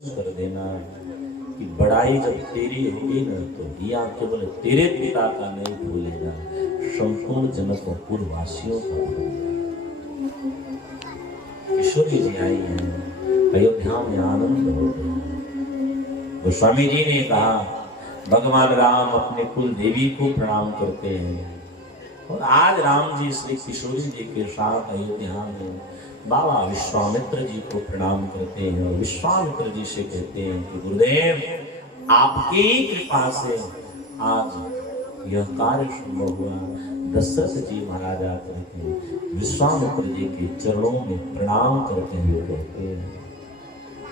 कर देना कि बड़ाई जब तेरी होगी न तो या केवल तेरे पिता का नहीं भूलेगा, संपूर्ण जनकपुर वासियों का भूलेगा। किशोरी जी आई हैं, अयोध्या में आनंद हो गया। गोस्वामी जी ने कहा भगवान राम अपने कुल देवी को प्रणाम करते हैं और आज राम जी श्री किशोरी जी के साथ अयोध्या में बाबा विश्वामित्र जी को प्रणाम करते हैं और विश्वामित्र जी से कहते हैं कि गुरुदेव आपकी कृपा से आज यह कार्य संभव हुआ। दशरथ जी महाराज आकर के विश्वामित्र जी के चरणों में प्रणाम करते हुए कहते हैं,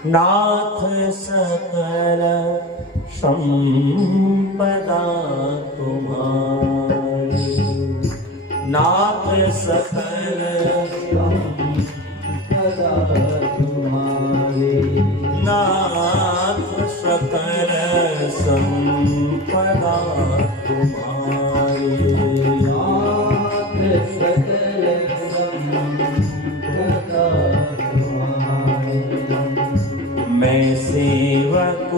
नाथ सकल संपदा तुम्हारी, नाथ सकल तुम्हारे, नाथ सकल संपदा तुम्हारे, नाथ सकल संपदा तुम्हारे। मैं सेवक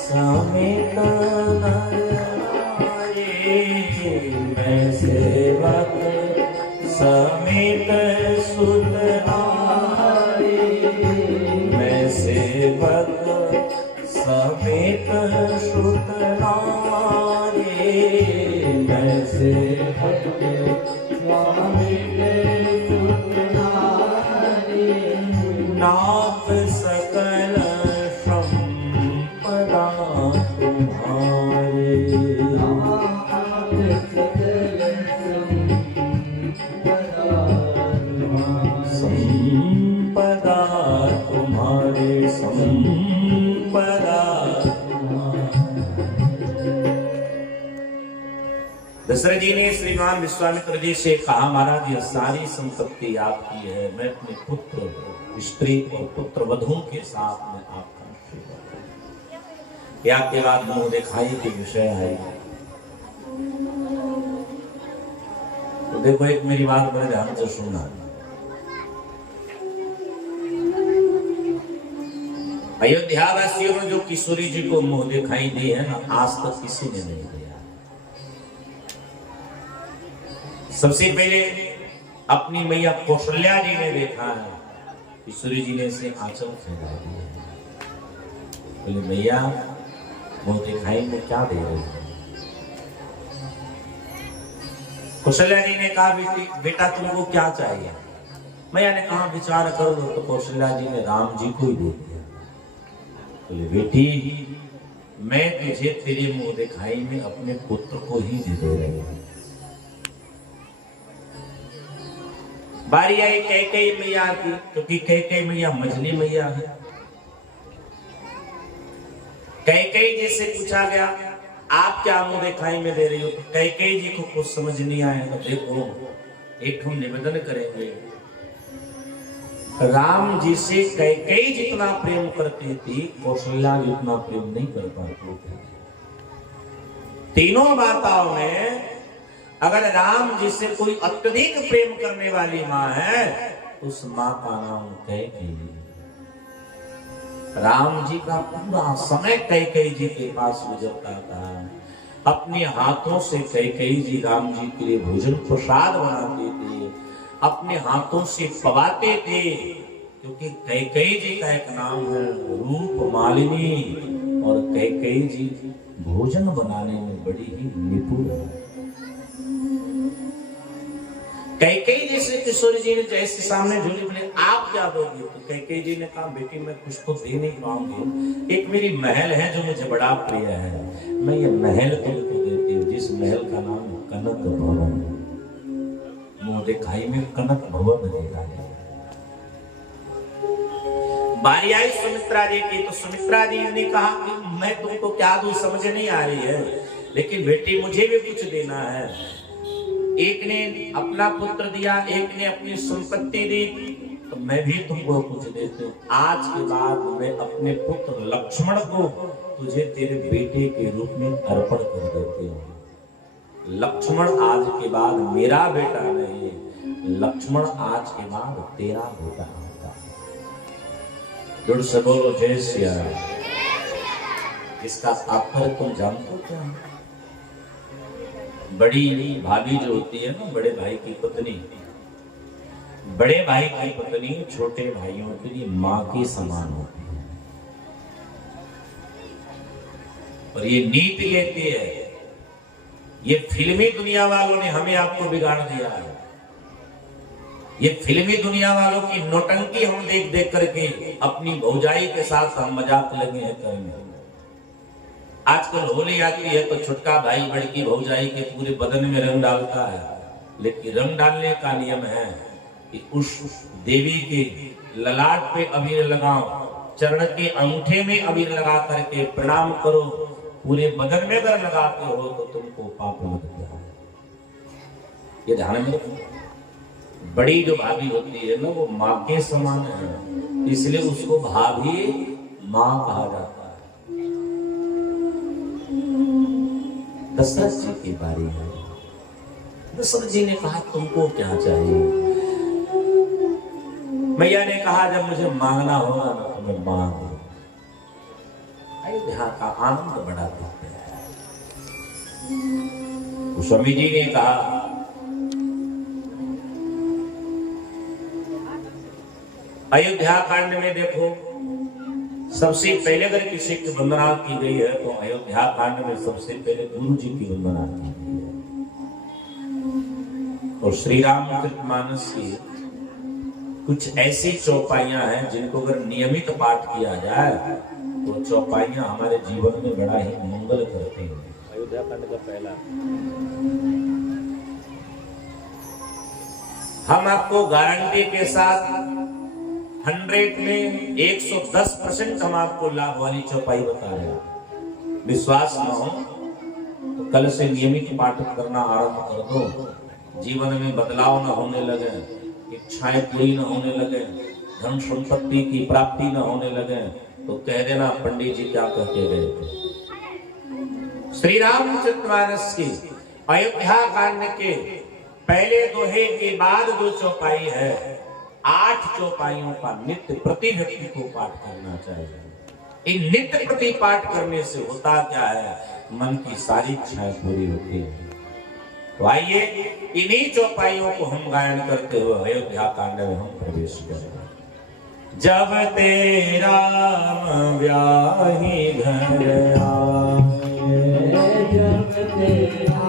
समेत नर आए, मैं सेवक समेत सुत आए, मैं सेवक समेत सुत आए, मैं सेवक समेत सुत आए। नाथ सकल संपदा तुम्हारे, नाथ सकल संपदा तुम्हारे, संपदा दशरथ जी ने श्रीमान विश्वामित्र जी से कहा, महाराज यह सारी संपत्ति आपकी है, मैं अपने पुत्र स्त्री और पुत्र वधुओं के साथ में आपका या के बाद मुंह दिखाई के विषय है। तो देखो एक मेरी बात बड़े ध्यान से सुनना। अयोध्या वासियों ने जो किशोरी जी को मुंह दिखाई दी है ना, आज तक किसी ने नहीं दिया। सबसे पहले अपनी मैया कौशल्या जी ने देखा है, किशोरी जी ने इसे आंचल फैला दिया। बोले मैया मुंह दिखाई में क्या दे रही है? कौशल्या जी ने कहा बेटा तुमको क्या चाहिए? मैया ने कहा विचार करो, तो कौशल्या जी ने राम जी को ही दे दिया। बोले बेटी मैं तुझे तेरे मुंह दिखाई में अपने पुत्र को ही दे रही हूं। बारी आई कैकेयी मैया की, क्योंकि कैकेयी मैया मझली मैया है। कैकेयी जी से पूछा गया आप क्या मुंह दिखाई में दे रही हो? तो कैकेयी जी को कुछ समझ नहीं आया। तो देखो एक हम निवेदन करेंगे, राम जी से कैकेयी जितना प्रेम करती थी कौशल्या जितना प्रेम नहीं कर पाती थी। तीनों माताओं में अगर राम जी से कोई अत्यधिक प्रेम करने वाली माँ है, उस माँ का नाम कैकेयी। राम जी का पूरा समय कैकेयी जी के पास गुजरता था। अपने हाथों से कैकेयी जी राम जी के लिए भोजन प्रसाद बनाते थे, अपने हाथों से पवाते थे, क्योंकि कैकेयी जी का एक नाम है रूप मालिनी, और कैकेयी जी भोजन बनाने में बड़ी ही निपुण है। कैकेयी जी से किशोरी जी ने जैसे सामने झूली, बोले आप क्या दोगे? तो कैकेयी जी ने कहा बेटी मैं कुछ तो दे नहीं पाऊंगी, एक मेरी महल है जो मुझे बड़ा प्रिय है, मैं ये महल तुमको देती हूँ, जिस महल का नाम कनक भवन। मुंह दिखाई में कनक भवन दे रहा है। बारी आई सुमित्रा जी की, तो सुमित्रा जी ने कहा कि मैं तुमको क्या दूं समझ नहीं आ रही है, लेकिन बेटी मुझे भी कुछ देना है। एक ने अपना पुत्र दिया, एक ने अपनी संपत्ति दी, तो मैं भी तुमको कुछ देती हूँ। आज के बाद मैं अपने पुत्र लक्ष्मण को तुझे तेरे बेटे के रूप में अर्पण कर देती हूँ। लक्ष्मण आज के बाद मेरा बेटा नहीं, लक्ष्मण आज के बाद तेरा बेटा होता है। जोड़ से बोलो जय सिया राम। इसका तात्पर्य तुम जानते हो क्या? बड़ी भाभी जो होती है ना, बड़े भाई की पत्नी, बड़े भाई की पत्नी छोटे भाइयों के लिए मां के समान होती है। और ये नीति कहती है, ये फिल्मी दुनिया वालों ने हमें आपको बिगाड़ दिया है। ये फिल्मी दुनिया वालों की नौटंकी हम देख देख करके अपनी भौजाई के साथ हम मजाक लगे हैं करने। आजकल होली आती है तो छोटका भाई बड़की भौजाई के पूरे बदन में रंग डालता है, लेकिन रंग डालने का नियम है कि उस देवी के ललाट पे अबीर लगाओ, चरण के अंगूठे में अबीर लगा करके प्रणाम करो। पूरे बदन में अगर लगाते हो तो तुमको पाप लग जाए। ये ध्यान में रखो। बड़ी जो भाभी होती है ना, वो माँ के समान है, इसलिए उसको भाभी माँ कहा जाता है। दशरथ जी की बारी है। दशरथ जी ने कहा तुमको क्या चाहिए? मैया ने कहा जब मुझे मांगना होगा ना तो मैं मांग। अयोध्या का आनंद बढ़ा देते हैं। स्वामी जी ने कहा अयोध्या कांड में देखो, सबसे पहले अगर किसी की वंदना की गई है तो अयोध्या कांड में सबसे पहले गुरु जी की वंदना की गई है। और श्री रामचरितमानस की कुछ ऐसी चौपाइयां हैं जिनको अगर नियमित पाठ किया जाए तो चौपाइयां हमारे जीवन में बड़ा ही मंगल करते हैं। अयोध्या कांड का पहला हम आपको गारंटी के साथ 100 में 110% हम आपको लाभ वाली चौपाई बता रहे हैं। विश्वास न हो तो कल से नियमित पाठ करना आरंभ कर दो। जीवन में बदलाव न होने लगे, इच्छाएं पूरी न होने लगे, धन संपत्ति की प्राप्ति न होने लगे तो कह देना पंडित जी क्या कहते गए थे। श्री रामचरितमानस की अयोध्या कांड के पहले दोहे के बाद जो चौपाई है, 8 चौपाइयों का नित्य प्रति व्यक्ति को पाठ करना चाहिए। इन नित्य प्रति पाठ करने से होता क्या है, मन की सारी इच्छाएं पूरी होती है। तो आइए इन्हीं चौपाइयों को हम गायन करते हुए अयोध्या कांड में हम प्रवेश करें। जब तेरा ब्याही घर आए, जब तेरा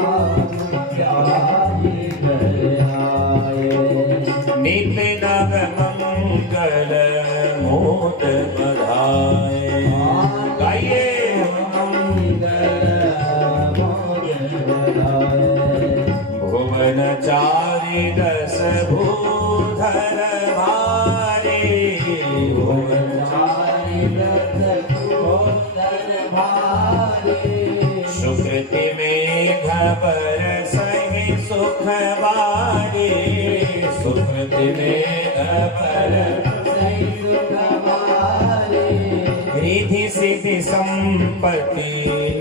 ब्याही घर आए, नित नव मंगल मोद बधाए। गाइए भुवन चारि दस भूधर भारे, भुवन चारि दस भूधर भारे, सुकृति में घबर सही सुख बारे, सुकृति में घबर सही सुख बारे, रिधि सिद्धि संपत्ति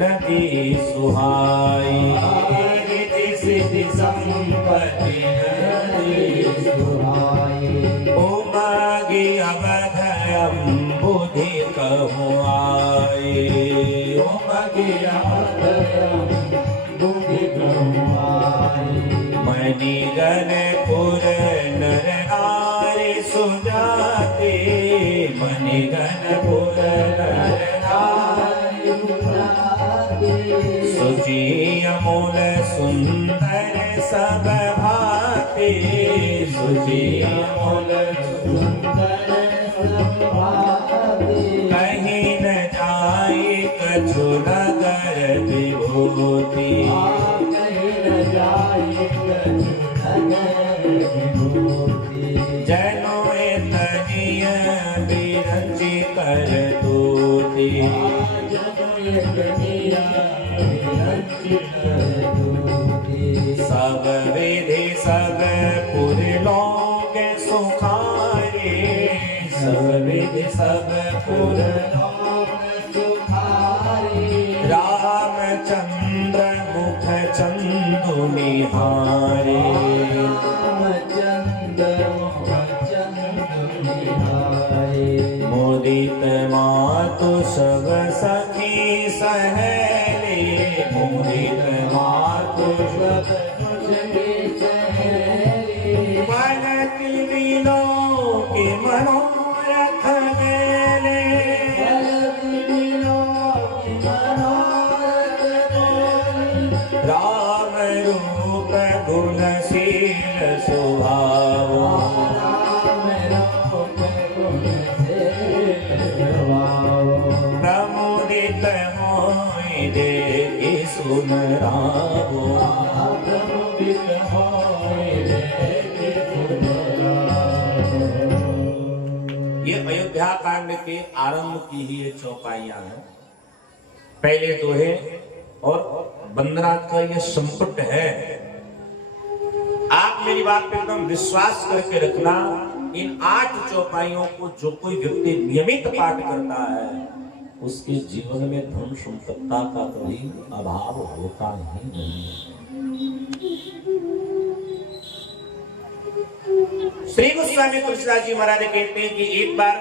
नदी सुहाई, सिद्धि संपत्ति नदी सुहाई, उमगी अवध अम्बुधि कहूँ आए, उमगी अवध अम्बुधि कहूँ आए, मणिगण पुर नर नारी सुजाते, मणिगण पुर नर नारी सुजाते, सुचि अमूल सुंदर सब भाते, सुचि अमूल सुंदर सब भाते, कहीं न जाए कछु नगर विभूति, कहीं न जाए कछु नगर विभूति, जनो तनिय बिरंची कर दूती, जनो तनिय बिरंची कर दूती, सब विधि सब पुर लोक सुखारे, सब विधि सब पुर लोक सुखारे, रामचंद्र मुख चंदु निहारे, रामचंद्र मुख चंदु निहारे, मोदित सब सखी सहेली मुदित मातु सब बनति बिलो के मनोरथ मेले राम रूप गुणशील स्वभाव प्रमुदित मोहि देखि सुन रावो ये अयोध्या कांड के आरंभ की ही ये चौपाइयां हैं। पहले दोहे और वंदना का ये संपुट है। आप मेरी बात पे एकदम विश्वास करके रखना, इन 8 चौपाइयों को जो कोई व्यक्ति नियमित पाठ करता है उसके जीवन में धन संपत्ता का कभी अभाव होता ही नहीं। श्री गोस्वामी तुलसीदास जी महाराज कहते हैं कि एक बार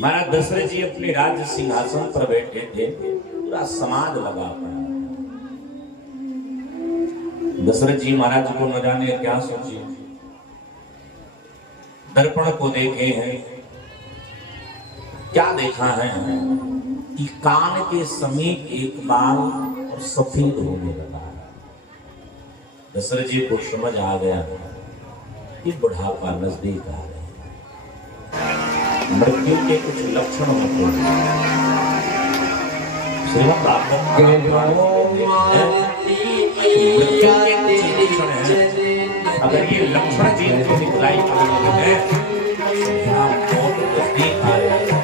महाराज दशरथ जी अपने राज्य सिंहासन पर बैठे थे, पूरा समाज लगा पड़ा। दशरथ जी महाराज को न जाने क्या सोचे, दर्पण को देखे हैं, क्या देखा है कि कान के समीप एक बाल और सफेद होने लगा। दशरथ जी को समझ आ गया कि बुढ़ापा नजदीक आ गया, मृत्यु के कुछ लक्षण होते हैं। श्रीमद् भागवत के लक्षण है, अगर ये लक्षण जीव को दिखलाई पड़ने लगे मौत नजदीक आ रही है,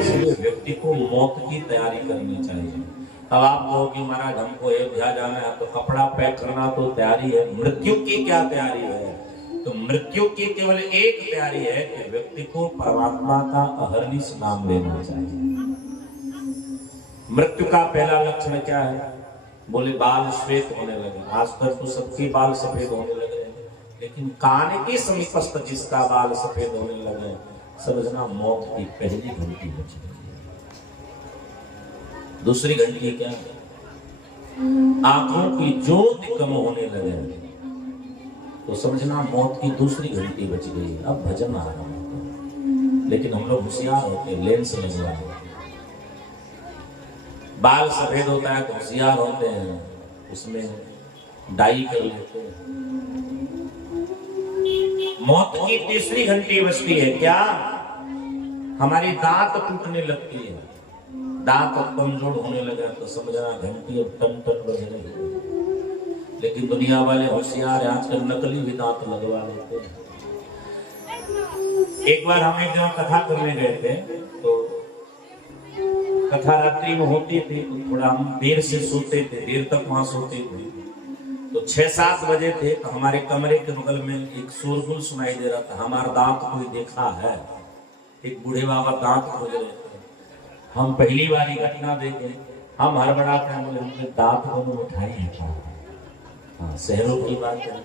इसलिए व्यक्ति को मौत की तैयारी करनी चाहिए। अब आप कहो कि महाराज हमको अयोध्या जाना है तो कपड़ा पैक करना तो तैयारी है, मृत्यु की क्या तैयारी है? तो मृत्यु की केवल एक तैयारी है कि व्यक्ति को परमात्मा का अहर्निश नाम लेना चाहिए। मृत्यु का पहला लक्षण क्या है? बोले बाल श्वेत होने लगे। आजकल तो सबके बाल सफेद होने लगे, लेकिन कान के समीपस्थ जिसका बाल सफेद होने लगे, समझना मौत की पहली घंटी बज गई। दूसरी घंटी क्या है? आंखों की ज्योति कम होने लगे तो समझना मौत की दूसरी घंटी बज गई। अब भजन आ रहा है, लेकिन हम लोग होशियार होते, लेंस लगवाए। बाल सफेद होता है तो होशियार होते हैं, उसमें डाई कर लेते हैं। मौत की तीसरी घंटी बजती है क्या? हमारी दांत टूटने लगती है, दांत कमजोर होने लगा तो समझना घंटी अब टन टन बज रही है। लेकिन दुनिया वाले होशियार है, आजकल नकली भी दांत लगवा लेते हैं। एक बार हम एक जगह कथा करने गए थे, तो कथा रात्रि में होती थी तो थोड़ा हम देर से सोते थे, देर तक वहां सोते थे। तो 6-7 बजे थे तो हमारे कमरे के बगल में एक शोरगुल सुनाई दे रहा था। हमारा दांत कोई देखा है? एक बूढ़े बाबा दांत खोज रहे थे। हम पहली बार ये घटना देखे, हम हड़बड़ाते हैं, बोले हमने दांत दोनों मिठाई है। हाँ, शहरों की बात है।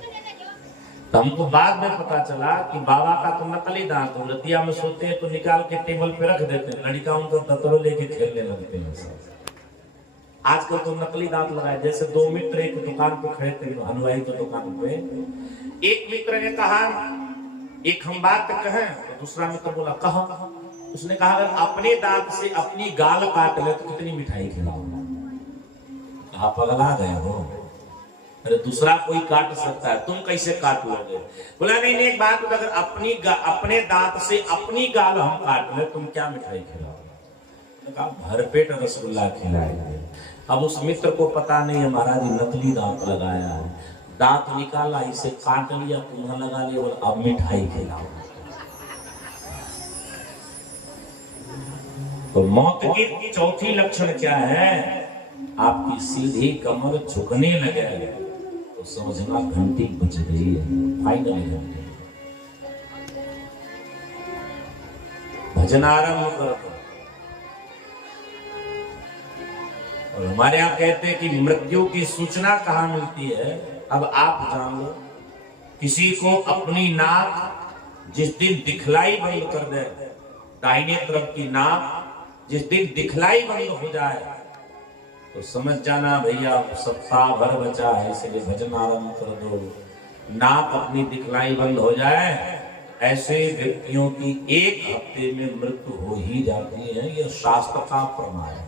तो हमको बाद में पता चला कि बाबा का तो नकली दांत, रतिया में सोते हैं तो निकाल के टेबल पे रख देते हैं, लड़का उनको दतरो लेके खेलने लगते हैं। आजकल तो नकली दांत लगाए। जैसे 2 मित्र एक दुकान पे खड़े थे, हलवाई की दुकान पे। एक मित्र ने कहा एक हम बात कहें, तो दूसरा मित्र बोला कहा। उसने कहा अगर अपने दांत से अपनी गाल काट ले तो कितनी मिठाई खिलाओ? आप पगला गए हो? अरे दूसरा कोई काट सकता है, तुम कैसे काट लोगे? बोला नहीं, एक बात, अगर अपने दांत से अपनी गाल हम काट ले तुम क्या मिठाई खिलाओगे? कहा भरपेट रसगुल्ला खिलाएंगे। अब उस मित्र को पता नहीं है महाराज नकली दांत लगाया है, दांत निकाला, इसे काट लिया, पुनः लगा लिया, और अब मिठाई खिलाओ। तो मौत की चौथी लक्षण क्या है? आपकी सीधी कमर झुकने लगे तो समझना घंटी बज गई है, फाइनल घंटी। भजन आरंभ कर दो। और हमारे यहाँ कहते हैं कि मृत्यु की सूचना कहाँ मिलती है? अब आप जान लो, किसी को अपनी नाक जिस दिन दिखलाई बंद कर दे, दाहिने तरफ की नाक जिस दिन दिखलाई बंद हो जाए तो समझ जाना भैया सप्ताह भर बचा है, इसलिए भजन आरंभ कर दो। नाक अपनी दिखलाई बंद हो जाए, ऐसे व्यक्तियों की एक हफ्ते में मृत्यु हो ही जाती है, यह शास्त्र का प्रमाण है।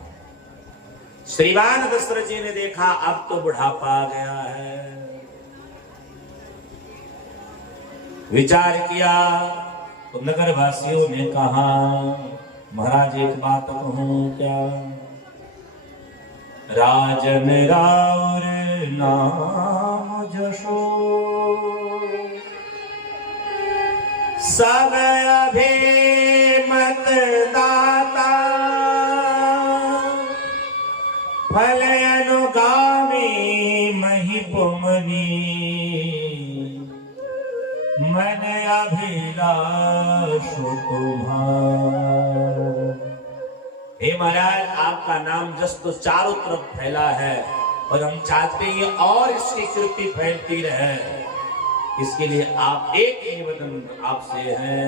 श्रीमान दशरथ जी ने देखा अब तो बुढ़ापा आ गया है, विचार किया तो नगर वासियों ने कहा महाराज एक बात कहूं क्या, राजन राउर नाम जशो सब अभिमत दाता, फल अनुगामी महिपुमनी, मन अभिलाष तुम्हारा। हे महाराज आपका नाम जस तो चारों तरफ फैला है और हम चाहते हैं और इसकी कीर्ति फैलती रहे, इसके लिए आप एक निवेदन आपसे है,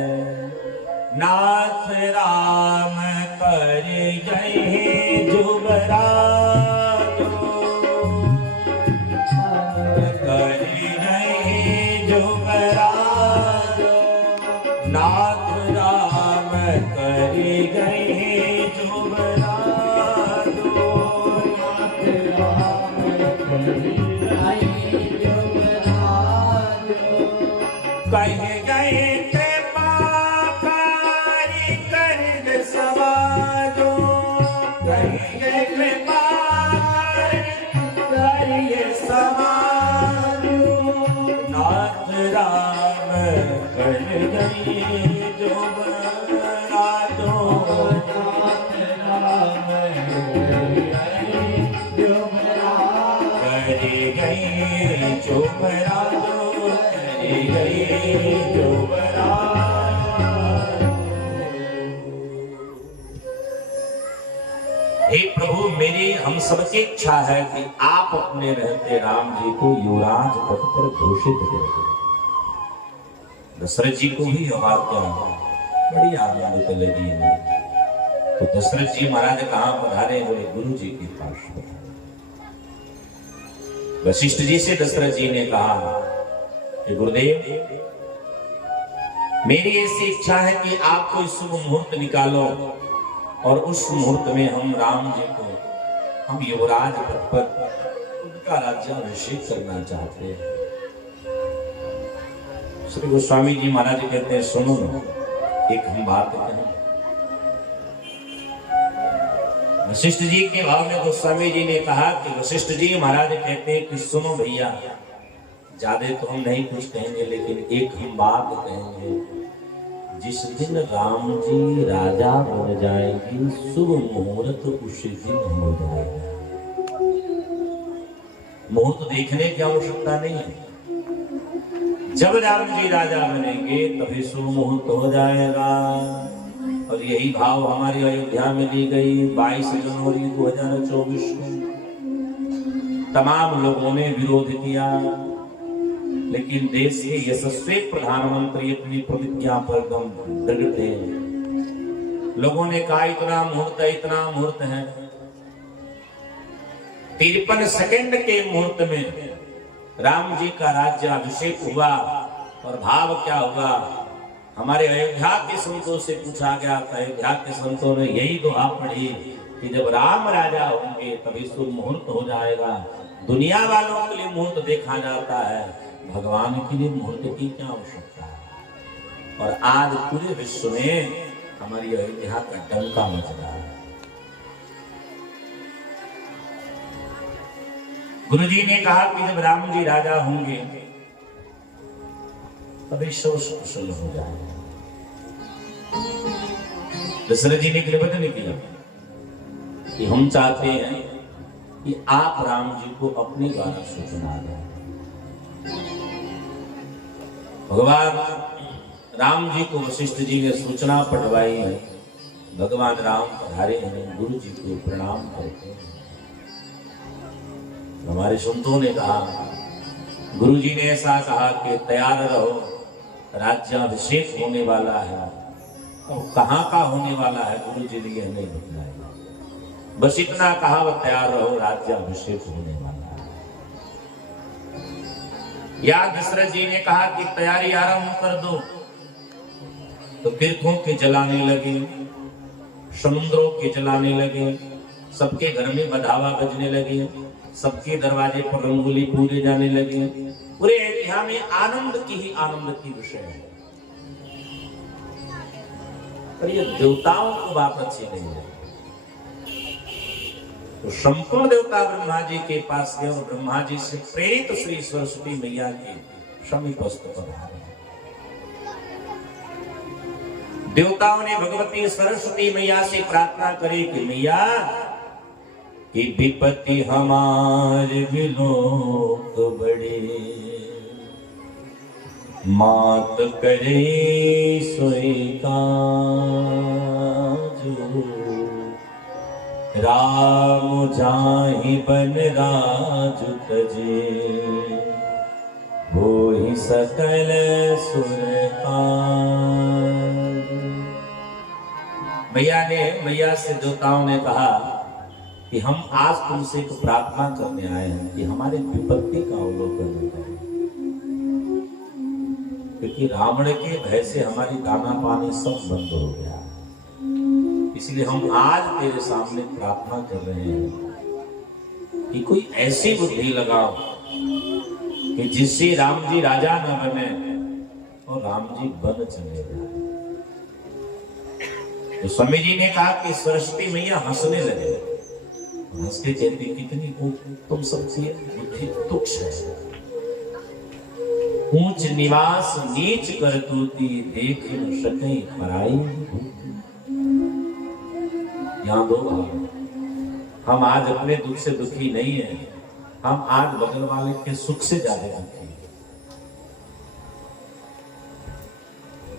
नाथ राम कर जय जुबराज, कर जय जुबराज, नाथ राम कर गए जुबराज, नाथ राम कर गए जुबराज, कह गए कृपा कारी कर समाजो, कह गए कृपा करिए समाजो, नाथ राम कर गए जुबराजो, नाथ राम कर गए जुबराजो, हे प्रभु मेरी हम सबकी इच्छा है कि आप अपने रहते राम जी को युवराज पद पर घोषित करें। दशरथ जी को भी यह वार्ता बड़ी आनंदित लगी है, तो दशरथ जी महाराज कहां पधारे, बोले गुरु जी के पास पधारे। वशिष्ठ जी से दशरथ जी ने कहा कि गुरुदेव मेरी ऐसी इच्छा है कि आप कोई शुभ मुहूर्त निकालो और उस मुहूर्त में हम राम जी को हम युवराज पद पर उनका राज्याभिषेक करना चाहते हैं। श्री गोस्वामी जी महाराज कहते हैं सुनो एक हम बात कहें। वशिष्ठ जी के भाव में गोस्वामी जी ने कहा कि वशिष्ठ जी महाराज कहते हैं कि सुनो भैया, ज्यादा तो हम नहीं कुछ कहेंगे, लेकिन एक हम बात कहेंगे। जिस दिन राम जी राजा बन जाएंगे शुभ मुहूर्त उसी दिन हो जाएगा। मुहूर्त देखने की आवश्यकता नहीं है, जब राम जी राजा बनेंगे तभी शुभ मुहूर्त हो जाएगा। और यही भाव हमारी अयोध्या में ली गई 22 जनवरी 2024 को। तमाम लोगों ने विरोध किया, लेकिन देश के यशस्वी प्रधानमंत्री अपनी प्रतिज्ञा पर दम दृढ़ थे। लोगों ने कहा इतना मुहूर्त है। 53 सेकंड के मुहूर्त में राम जी का राज्याभिषेक हुआ। और भाव क्या हुआ, हमारे अयोध्या के संतों से पूछा गया, अयोध्या के संतों ने यही दुआ पढ़ी कि जब राम राजा होंगे तभी शुभ मुहूर्त हो जाएगा। दुनिया वालों के लिए मुहूर्त देखा जाता है, भगवान के लिए मुहूर्त की क्या आवश्यकता है। और आज पूरे विश्व में हमारी अयोध्या का डंका मच रहा है। गुरु जी ने कहा कि जब राम जी राजा होंगे तभी सब कुशल हो जाएगा। दशरथ जी ने निवेदन किया कि हम चाहते हैं कि आप राम जी को अपने द्वारा सूचना दें। भगवान राम जी को वशिष्ठ जी ने सूचना पढ़वाई है। भगवान राम पधारे हैं, गुरु जी को प्रणाम करते हैं। हमारे संतों ने कहा, गुरु जी ने ऐसा कहा कि तैयार रहो, राज्याभिषेक होने वाला है। और कहाँ का होने वाला है गुरु जी ने यह नहीं बताया, बस इतना कहा वह तैयार रहो, राज्याभिषेक होने वाला है। या दशरथ जी ने कहा कि तैयारी आरंभ कर दो, तो तीर्थों के जलाने लगे, समुद्रों के जलाने लगे, सबके घर में बधावा बजने लगे, सबके दरवाजे पर रंगोली पूरे जाने लगे। पूरे अयोध्या में आनंद की ही आनंद की विषय है। पर ये देवताओं को बात अच्छी नहीं है। तो संपूर्ण देवता ब्रह्मा जी के पास गए और ब्रह्मा जी से प्रेरित श्री सरस्वती मैया के समीपस्थ पधारे। देवताओं ने भगवती सरस्वती मैया से प्रार्थना करी कि मैया कि विपत्ति हमारे विलोक बड़े, मात करे सोई काजू, राम जाहि बन राजु तजे, होहि सकल सुर मैया से देवताओं ने कहा कि हम आज तुमसे एक प्रार्थना करने आए हैं कि हमारे विपत्ति का अवलोकन करें, क्योंकि रावण के भय से हमारी दाना पानी सब बंद हो गया। इसलिए हम आज तेरे सामने प्रार्थना कर रहे हैं कि कोई ऐसी बुद्धि लगाओ कि जिससे राम जी राजा न बने और राम जी बन चले जाए। तो स्वामी जी ने कहा कि सरस्वती मैया हंसने लगे, हंस के कहती कितनी तुम सबसे बुद्धि तुच्छ है, ऊंच निवास नीच करतूती, देख न सके पराई। यहाँ दो भाव, हम आज अपने दुख से दुखी नहीं है, हम आज बगल वाले के सुख से ज्यादा दुखी हैं।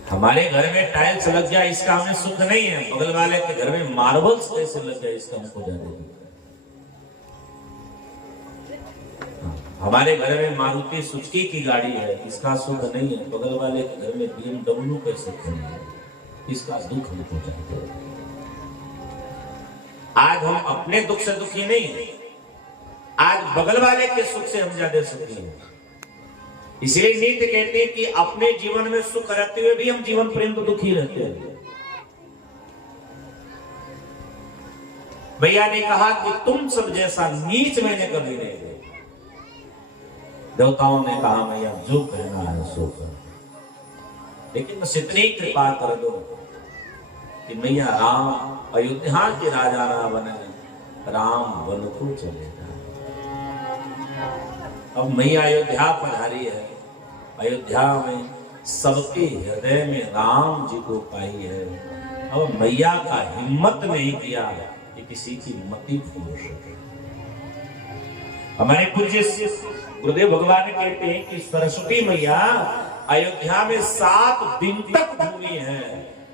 हमारे घर में टाइल्स लग जाए इसका हमें सुख नहीं है, बगल वाले के घर में मार्बल्स कैसे लग जाए इसका हमको ज्यादा दुख है। हमारे घर में मारुति सुजुकी की गाड़ी है, इसका सुख नहीं है, बगल वाले के घर में BMW कैसे खड़ी है, इसका दुख हमको ज्यादा है। आज हम अपने दुख से दुखी नहीं है, आज बगल वाले के सुख से हम ज्यादा सुखी हैं। इसलिए नीति कहते हैं कि अपने जीवन में सुख रहते हुए भी हम जीवन पर्यंत दुखी रहते हैं। भैया ने कहा कि तुम सब जैसा नीच मैंने कभी नहीं देखा। देवताओं ने कहा मैया जो कहना है सो कर, लेकिन बस इतनी कृपा कर दो कि मैया राम अयोध्या के राजा ना बने, राम वन को चले जाए। अब मैया अयोध्या पधारी है, अयोध्या में सबके हृदय में राम जी को पाई है। अब मैया का हिम्मत नहीं किया कि किसी की मति फूल सके। हमारे पूज्य गुरुदेव भगवान कहते हैं कि सरस्वती मैया अयोध्या में 7 दिन तक घूमी है,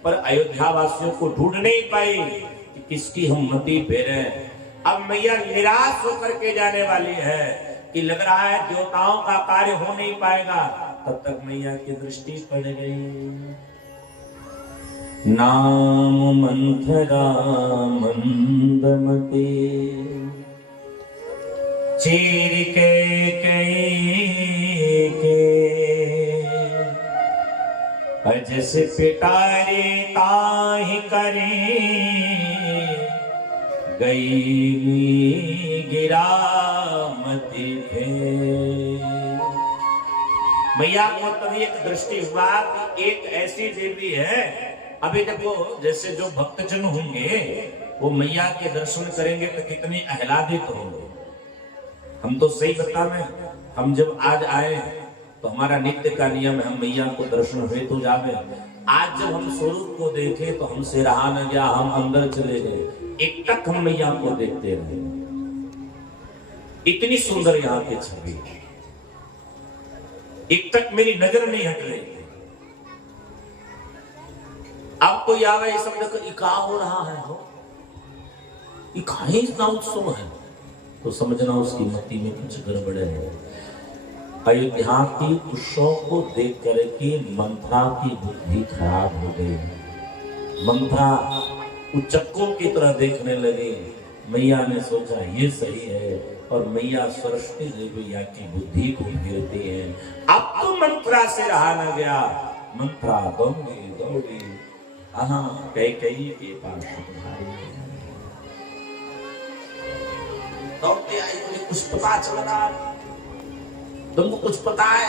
पर अयोध्या वासियों को ढूंढ नहीं पाई कि किसकी हम मति फेरे। अब मैया निराश होकर के जाने वाली है कि लग रहा है देवताओं का कार्य हो नहीं पाएगा। तब तक मैया की दृष्टि पड़ गई। नाम मंथरा मंदमती, चीर के अजस पिटारे ताहि करे, गई गिरा मति थे। मैया को तभी एक दृष्टि हुआ कि एक ऐसी देवी है। अभी देखो जैसे जो भक्तजन होंगे वो मैया के दर्शन करेंगे तो कितने आह्लादित होंगे। हम तो सही बता रहे हैं, हम जब आज आए तो हमारा नित्य का नियम है हम मैया को दर्शन हुए तो जावे। आज जब हम स्वरूप को देखे तो हमसे रहा न गया, हम अंदर चले गए। एक टक हम मैया को देखते रहे, इतनी सुंदर यहाँ की छवि, एक तक मेरी नजर नहीं हट रही थी। अब कोई आवे ये सब देखो इका हो रहा है, हो इका ही इतना उत्सव है, तो समझना उसकी मति में कुछ गड़बड़ है। अयोध्या की उत्सव को देख करके मंथरा की बुद्धि खराब हो गई। मंथरा उच्चकों की तरह देखने लगी। मैया ने सोचा ये सही है, और मैया सरस्वती देवी या की बुद्धि को गिरती है। अब तो मंथरा से रहा न गया, मंथरा दौड़ी दौड़ी कैकेयी के पास दौड़ते आई। मुझे कुछ पता चल रहा, तुमको कुछ पता है?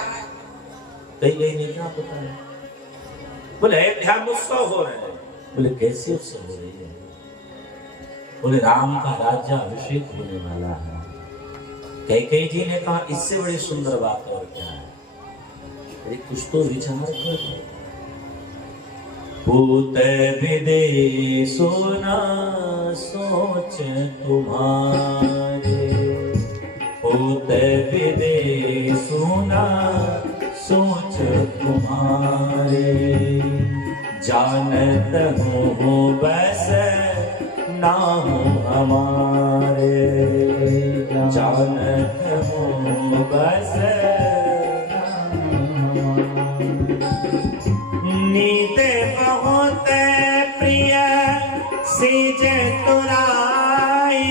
कैकेयी ने क्या पता है? बोले ध्यान उत्सव हो रहे हैं। बोले कैसे उत्सव हो रही है? बोले राम का राज्य अभिषेक होने वाला है। कैकेयी जी ने कहा इससे बड़ी सुंदर बात और क्या है? अरे कुछ तो विचार कर। पूत विदेशो न सोच तुम्हारे, पूत विदेशो न सोच तुम्हारे, जानत हो बस नाम हमारे, जानत हो बस नीत बहुत प्रिय सिज तुराई,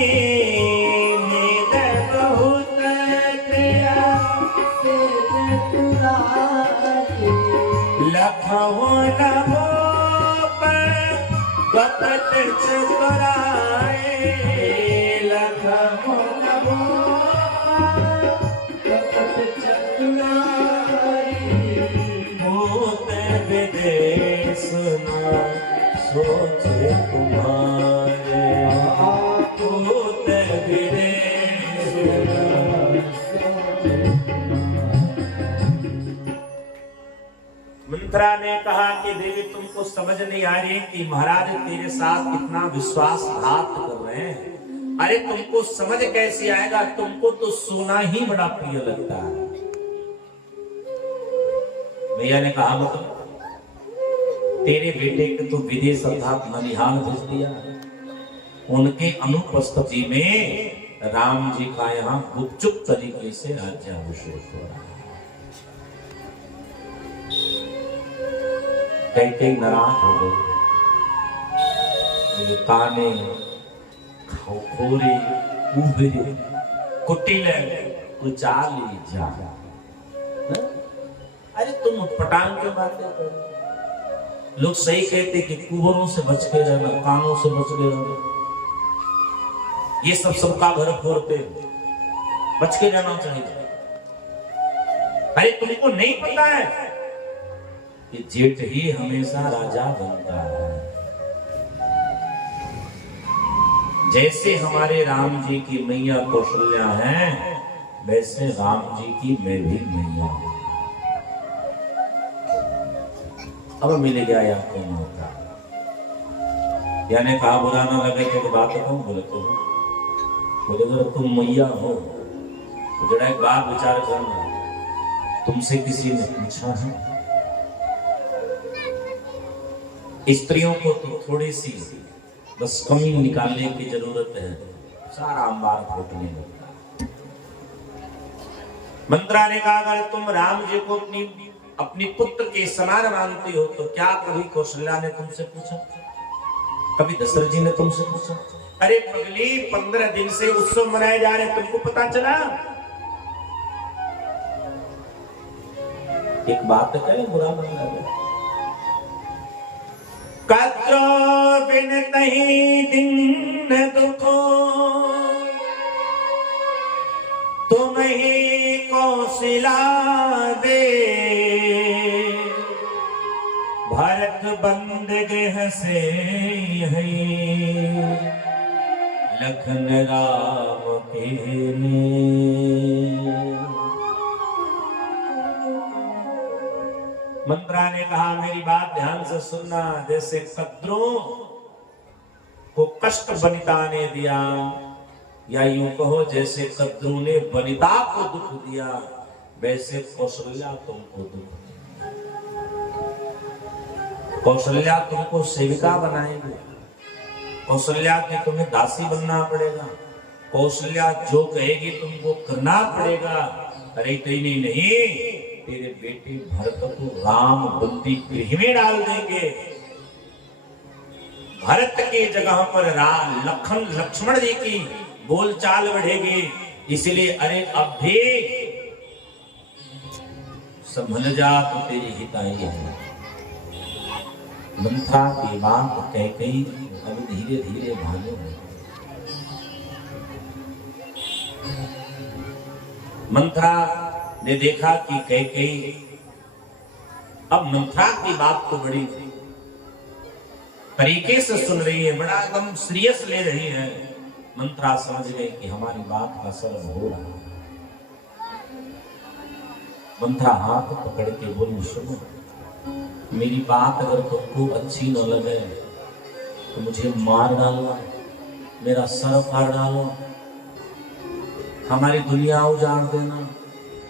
नीत बहुत प्रिय सिज तुराई, लखों नभो गपत चतुराई, लखों नभो गपत चतुराई, भूत विदेश न सोच तुम्हारे, भूत विदेश मंथरा ने कहा कि देवी तुमको समझ नहीं आ रही कि महाराज तेरे साथ कितना विश्वासघात कर रहे हैं। अरे तुमको समझ कैसे आएगा? तुमको तो सोना ही बड़ा प्रिय लगता है। भैया ने कहा मतलब तेरे बेटे को तो विदेश अर्थात ननिहाल भेज दिया, उनके अनुपस्थिति में राम जी का यहाँ गुपचुप तरीके से राज्याभिषेक हो रहा है। कैकेयी नाराज हो गई। काने खोरे उभरे कुटिल कुचाली जा। अरे तुम उटपटांग क्यों बातें करो? लोग सही कहते कि कुहरों से बच के रहना, कानों से बच के रहना, ये सब सबका घर फोड़ते, बच के रहना चाहिए। अरे तुमको नहीं पता है कि जेठ ही हमेशा राजा बनता है। जैसे हमारे राम जी की मैया कौशल्या है, वैसे राम जी की मैं भी मैया हूं। अब मिल गया आपको मौका। यानी कहा बुरा ना लगे तो बात कहूं? बोले तो बोले अगर तुम मैया हो तो जरा एक बात विचार करना, तुमसे किसी ने पूछा है? स्त्रियों को तो थोड़ी सी बस कमी निकालने की जरूरत है, सारा अंबार फूटने लगता। मंत्रा ने कहा अगर तुम राम जी को अपनी पुत्र के समान मानती हो तो क्या कभी कौशल्या ने तुमसे पूछा? कभी दशरथ जी ने तुमसे पूछा? अरे पगली 15 दिन से उत्सव मनाए जा रहे, तुमको पता चला? एक बात करें, बुरा मन लगे। कत्रो बिन तही दिन दुखो, तुम ही कौशला दे, भरत बंद गृह से है, लखन राम के ने। मंत्रा ने कहा मेरी बात ध्यान से सुनना। जैसे कद्रों को कष्ट वनिता ने दिया, या यूं कहो जैसे कद्रों ने वनिता को दुख दिया, वैसे कौशल्या तुमको दुख दिया। कौशल्या तुमको सेविका बनाएगी, कौशल्या के तुम्हें दासी बनना पड़ेगा, कौशल्या जो कहेगी तुमको करना पड़ेगा। अरे इतनी नहीं, तेरे बेटे भरत को राम बंदी गृह में डाल देंगे। भरत के जगह पर लखन लक्ष्मण जी की बोलचाल बढ़ेगी, इसलिए अरे अब भी संभल जा तो तेरी हिताई है। मंथरा की बात कह गई, अब धीरे धीरे भागो। मंथरा ने देखा कि कैकेयी अब मंथरा की बात को बड़ी तरीके से सुन रही है, बड़ा एकदम सीरियस ले रही है। मंथरा समझ गई कि हमारी बात का असर हो रहा है। मंथरा हाथ पकड़ के बोली, सुनो, मेरी बात अगर तुमको अच्छी न लगे तो मुझे मार डालो, मेरा सर फाड़ डालो, हमारी दुनिया उजाड़ देना,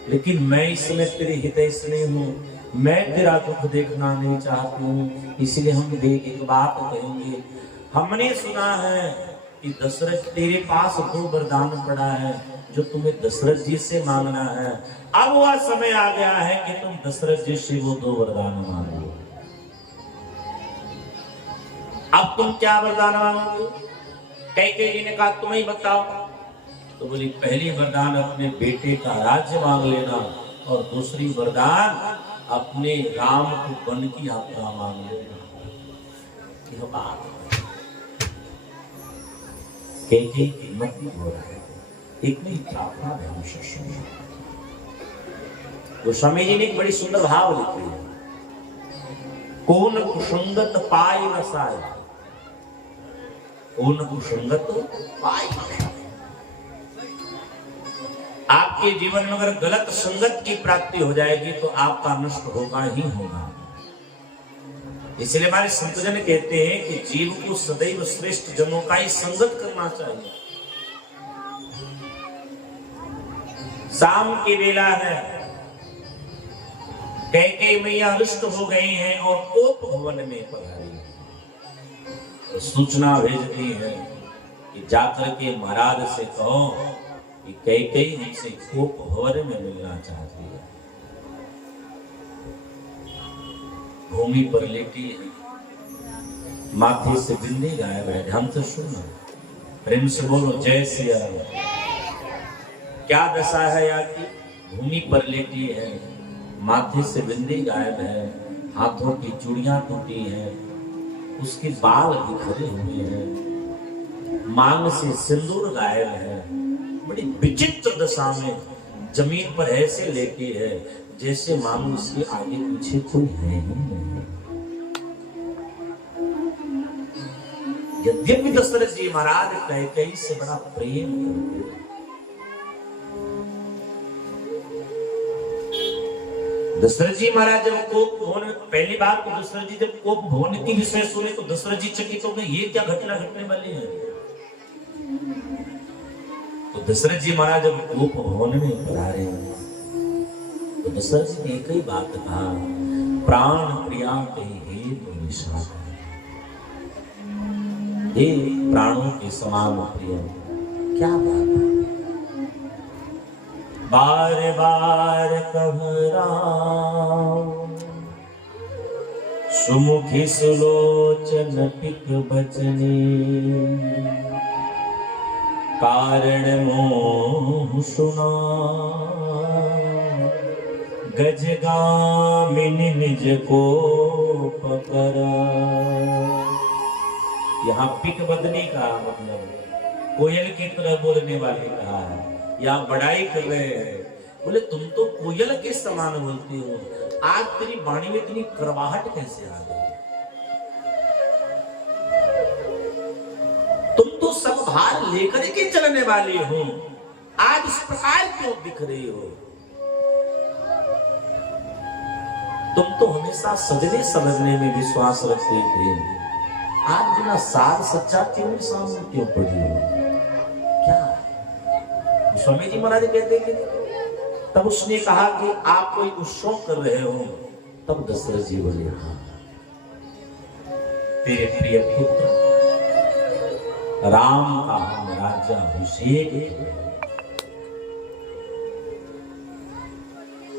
लेकिन मैं इसमें तेरी हितैषी नहीं हूँ, मैं तेरा दुख देखना नहीं चाहती हूँ। इसलिए हम एक बात कहेंगे, हमने सुना है कि दशरथ तेरे पास 2 वरदान पड़ा है जो तुम्हें दशरथ जी से मांगना है। अब वह समय आ गया है कि तुम दशरथ जी से वो 2 वरदान मांगो। अब तुम क्या वरदान मांगोगे? कैकेयी जी ने कहा तुम ही बताओ। तो बोली, पहली वरदान अपने बेटे का राज्य मांग लेना, और दूसरी वरदान अपने राम को वन की यात्रा मांग लेना। यह बात कैकेयी की हिम्मत नहीं हो रहा है, एक नहीं प्रार्थना है हमसे सुनिए। गोस्वामी जी ने एक बड़ी सुंदर भाव लिखी है, कौन कुसंगत पाई रसाय, कौन कुसंगत पाई रसाय। आपके जीवन में अगर गलत संगत की प्राप्ति हो जाएगी तो आपका नष्ट होगा ही होगा। इसलिए हमारे संतजन कहते हैं कि जीव को सदैव श्रेष्ठ जनों का ही संगत करना चाहिए। शाम की वेला है, कैकेयी मैया रुष्ट हो गई हैं और कोप भवन में पधारी है। तो सूचना भेजती है कि जाकर के महाराज से कहो कि कैकेयी हमसे कोप भवन में मिलना चाहती है। भूमि पर लेटी है, माथे से बिंदी गायब है। ध्यान से सुनो, प्रेम से बोलो जय सिया राम। क्या दशा है यहाँ की? भूमि पर लेटी है, माथे से बिंदी गायब है, हाथों की चूड़ियां टूटी है, उसके बाल बिखरे हुए हैं, मांग से सिंदूर गायब है। बड़ी विचित्र दशा में जमीन पर ऐसे लेटी है जैसे मानो उसके आगे पीछे कोई है ही नहीं। यद्यपि दशरथ जी महाराज कैकेयी से बड़ा प्रेम करते, दशरथ जी महाराज जब कोप भवन, पहली बार तो दशरथ जी जब कोप भवन की विषय सुने तो दशरथ जी चकित हो गए, ये क्या घटना घटने वाली है। तो दशरथ जी महाराज जब कोप भवन में पधारे तो दशरथ जी ने एक ही बात कहा, प्राण प्रिया हे निशाद, हे प्राणों के समान प्रिय, क्या बात है। बार बार कहराओ सुमुखी सुलोचन पिक बचने, कारण मोह सुना गजगामिनी निज को पकड़ा। यहाँ पिक बदनी का मतलब कोयल की तरह बोलने वाले कहा है। यहाँ बड़ाई कर रहे हैं, बोले तुम तो कोयल के समान बोलती हो, आज तेरी वाणी में इतनी करवाहट कैसे आ गई? तुम तो सब भार लेकर के चलने वाली हो, आज इस प्रकार क्यों दिख रही हो? तुम तो हमेशा सजने समझने में विश्वास रखते थे, आज बिना सार सच्चा क्यों सामने क्यों पड़ी हो? क्या स्वामी जी महाराज कहते थे। तब उसने कहा कि आप कोई उत्सव कर रहे हो। तब दशरथ जी बोले, हाँ, तेरे प्रिय पुत्र राम का हम राज्य अभिषेक।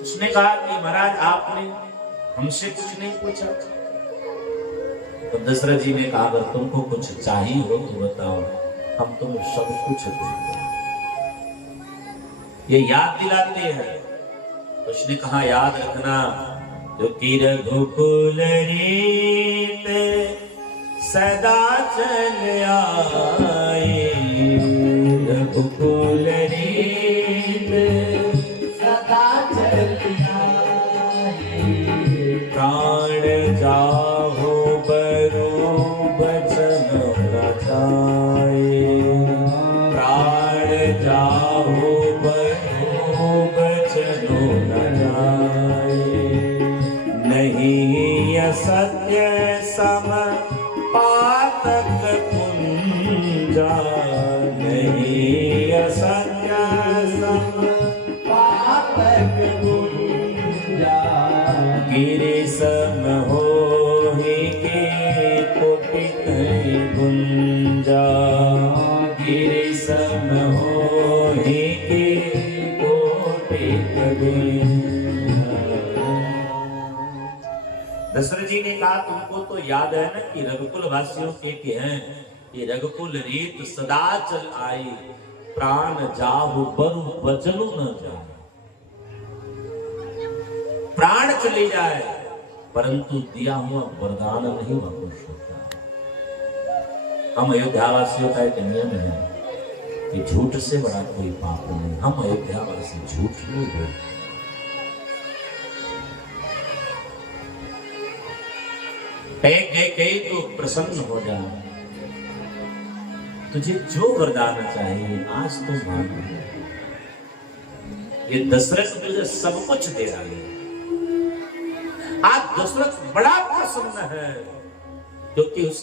उसने कहा कि महाराज आपने हमसे कुछ नहीं पूछा। तो दशरथ जी ने कहा अगर तुमको कुछ चाहिए हो तो बताओ, हम तुम्हें सब कुछ देंगे। ये याद दिलाते हैं। उसने कहा याद रखना, जो कि रघुकुल रीत सदा चल आए, रघुकुल रीत सदा चल आए, प्राण जाहो बरो बचन न जाए, प्राण जाहो बरो बचन न जाए, नहीं असत्य सम पातक पुंजा, नहीं असत्य सम पातक पुंजा, गिरि सम होहि के कुटित गुंजा, गिरि सम होहि के कुटित गुंजा। दशरथ जी ने कहा तुमको तो याद है ना कि रघुकुल वासियों के हैं, ये रघुकुल रीत सदा चल आई, प्राण जाहु बरु बचनु न जाए, प्राण चले जाए परंतु दिया हुआ वरदान नहीं वापस होता। हम अयोध्यावासियों का एक नियम है कि झूठ से बड़ा कोई पाप नहीं। हम अयोध्यावासी झूठ नहीं बोलते। कहीं तो प्रसन्न हो जा, तुझे जो वरदान चाहिए आज तो मांग। ये दशरथ तुझे सब कुछ दे रहा है। आज दशरथ बड़ा प्रसन्न है क्योंकि उस